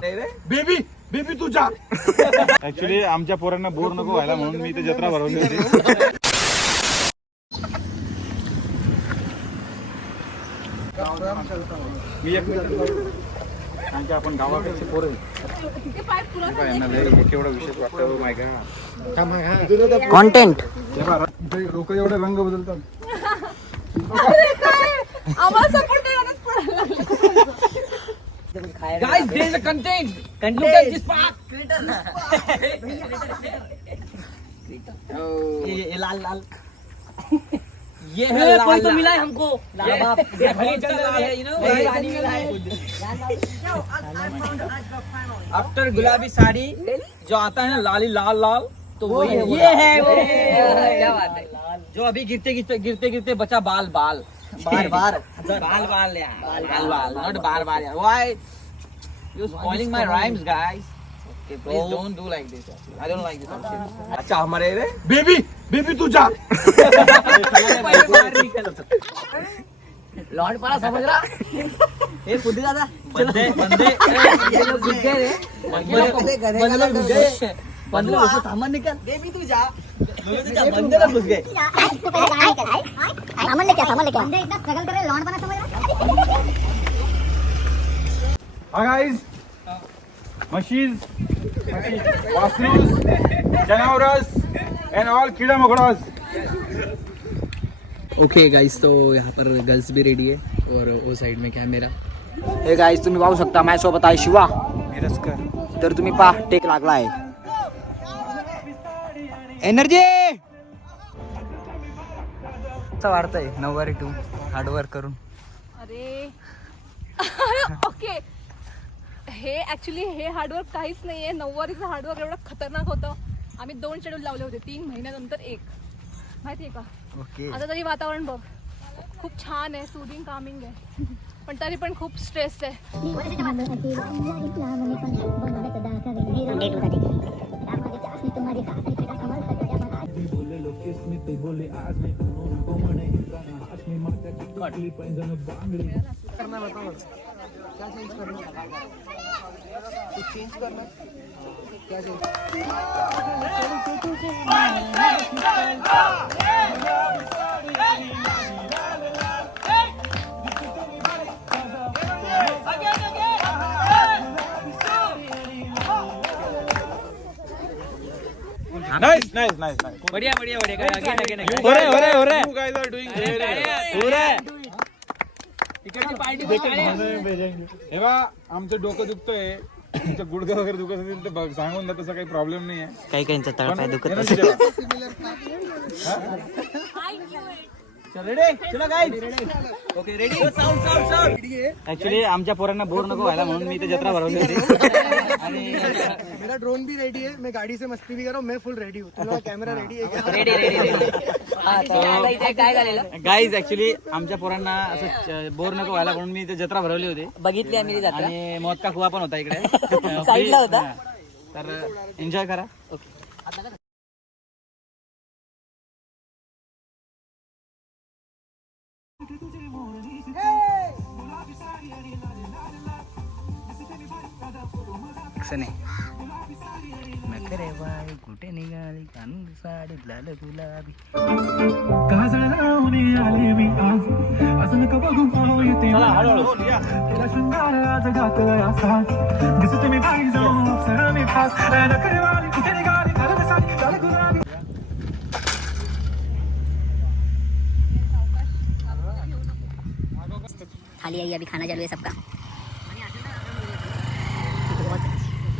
Baby baby तुझ्या actually आमच्या पोरांना बोर नको व्हायला म्हणून मी इथे जत्रा भरवली होती. मी एक कारण की आपण गावाकडचे पोर केवढा विशेष वाटतं. माय गॉड कॉन्टेंट लोक एवढे रंग बदलतात. Guys, there is a content. Look at this park. ये लाल लाल. ये है लाल. कोई तो मिला है हमको. लाल बाप. ये लाल है, you know. After गुलाबी साड़ी जो आता है ना लाली लाल लाल तो वही है. ये है वो. क्या बात है. जो अभी गिरते बचा बाल बाल. बार बाल यार. बाल not बार यार. Why you spoiling my rhymes, guys? Okay, please don't do like this. I don't like this shit. अच्छा हमारे रे बेबी बेबी तुझ्या लॉर्ड पाला समझ रहा. ए खुदी दादा बंदे ये लोग घुस गए रे. बंदे लोग घुस गए. बंदे लोग से सामान निकाल. बेबी तुझा बंदे लोग घुस गए. सामान लेके बंदे इतना स्ट्रगल कर रहे लॉन्ड बना समझ रहा. Hi guys, machines, वासरूस, जनावरस and all कीड़ा मकोड़ास. ओके गाइस, तो यहाँ पर गर्ल्स भी रेडी है और वो साइड में कॅमेरा. हे गाइस तुम्ही पाहू शकता माझ्यासोबत आहे शिवा मिरजकर. तर तुम्ही पहा टेक लागला आहे. एनर्जी वाढतंय 9/2 हार्डवर्क करून. अरे ओके, हे ऍक्च्युली हे हार्डवर्क काहीच नाहीये. 9वारीचं हार्डवर्क एवढं खतरनाक होतं. आम्ही 2 शेड्यूल लावले होते, 3 महिन्यानंतर 1. माहितीये का. ओके. आता तरी वातावरण बघ खूप छान आहे, सूदिंग कामिंग आहे, पण तरी पण खूप स्ट्रेस आहे. Nice. बढ़िया. You guys are doing great. हे बा आमचं डोकं दुखतोय, तुमचं गुडघं वगैरे दुखत असेल तर बघ सांगून द्या, तसं काही प्रॉब्लेम नाही आहे. काही काहींचा तळपाय दुखत energy द्या. Okay ready. ऍक्च्युली आमच्या पोरांना बोर नको व्हायला म्हणून मी इथे जत्रा भरवली होती. आणि मेरा ड्रोन भी रेडी है, मैं गाड़ी से मस्ती भी कर रहा हूँ, मैं फुल रेडी हूँ. तुम्हारा कैमरा रेडी है क्या? रेडी. काय झालेलं गाईज, ऍक्च्युली आमच्या पोरांना असं बोर नको व्हायला म्हणून मी इथे जत्रा भरवली होती. बघितली आम्ही जत्रा. आणि मौत का कुवा पण होता इकडे साईडला होता. तर एन्जॉय करा. ओके. नखरे बाई कुठे निघाली कानून साडी लाल गुलाबी. काजळ लावणे आले मी आज, असं नका बघू पाहू येते तुला शृंगार आज घातलाय असा. दिसते मी बाई जाऊन अप्सरा मी खास. नखरे वाली कुठे निघाली कानून साडी लाल गुलाबी. थाली आई अभी खाना चालू है सबका.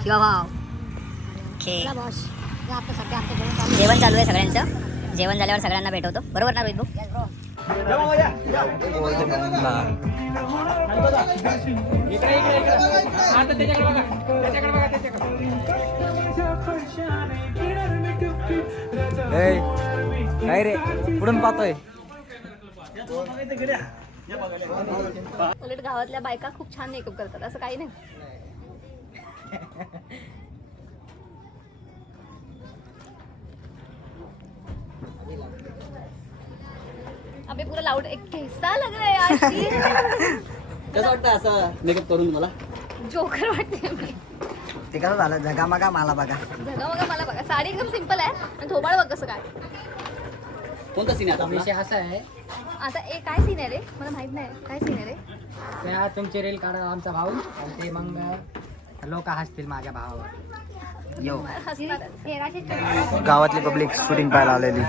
शिवा भाव जेवण चालू आहे सगळ्यांचं. जेवण झाल्यावर सगळ्यांना भेटवतो, बरोबर ना रोहित भाऊ. काय रे पुढून पाहतोय. उलट गावातल्या बायका खूप छान मेकअप करतात, असं काही नाही. अबे पूरा लाउड एक कैसा लग रहा है यार. कसं वाटतं असं मेकअप करून मला. जोकर वाटते मी. ते कसं झालं जगामगा मला बघा. जगा बघा मला बघा. साडी एकदम सिंपल आहे आणि थोबाड बघ कसं काय. कोणता सीन आहे विषय असा आहे आता काय सीन आहे रे, मला माहित नाही काय सीन आहे रे. त्या तुमची रील काढा आमचा भाऊ आणि ते मग लोक हसतील माझ्या भावावर. यो हसणार. गावातली पब्लिक शूटिंग पाहायला आलेली.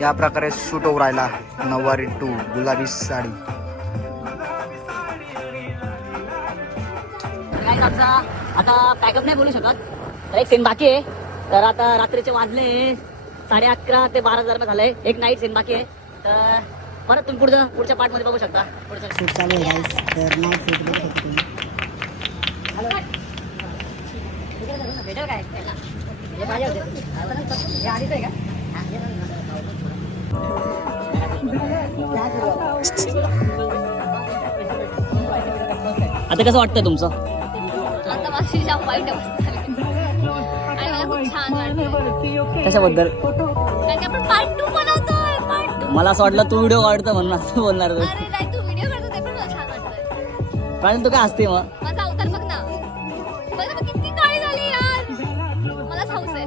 या प्रकारे शूट होऊ राहिला नऊवारी 2 गुलाबी साडी. आता पॅकअप नाही बोलू शकत तर एक सीन बाकी आहे. तर आता रात्रीचे वाजले 11:30 ते 12 झालंय. एक नाईट सीन बाकी आहे. तर परत तुम्ही पुढच्या पार्ट मध्ये बघू शकता. पुढचं शूट चालू आहे गाईस. तर नाईट शूट बघू शकता तुम्ही. भेटेल काय हे पाहिजे होते हे आधीच आहे का. आता कसं वाटतंय तुमचं. आता माझी जाम वाईट अवस्था झाली आणि मला खूप छान वाटतं. कशाबद्दल. कारण की आपण पार्ट 2 बनवतोय. पार्ट 2. मला असं वाटलं तू व्हिडिओ काढतो म्हणून असं बोलणार तू. अरे नाही, तू व्हिडिओ करतो ते पण मला छान वाटतंय. पण तू काय असते मग. माझा अवतार बघ ना. बघ ना किती काळी झाली यार. मलाच हौस आहे.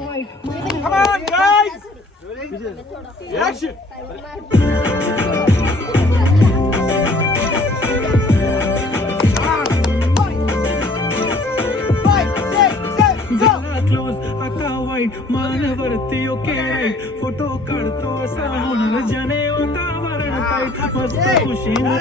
क्लोज आता वाईट मानवरती ओके फोटो काढतो असा होणार जने वातावरण टाईट मस्त खुशीने.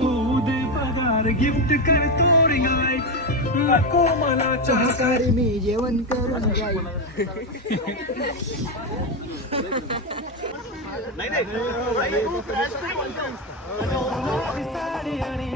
होऊ दे पगार गिफ्ट करतो रिंगाई नको मला चहाकारी मी जेवण करून जाईल. साडी आणि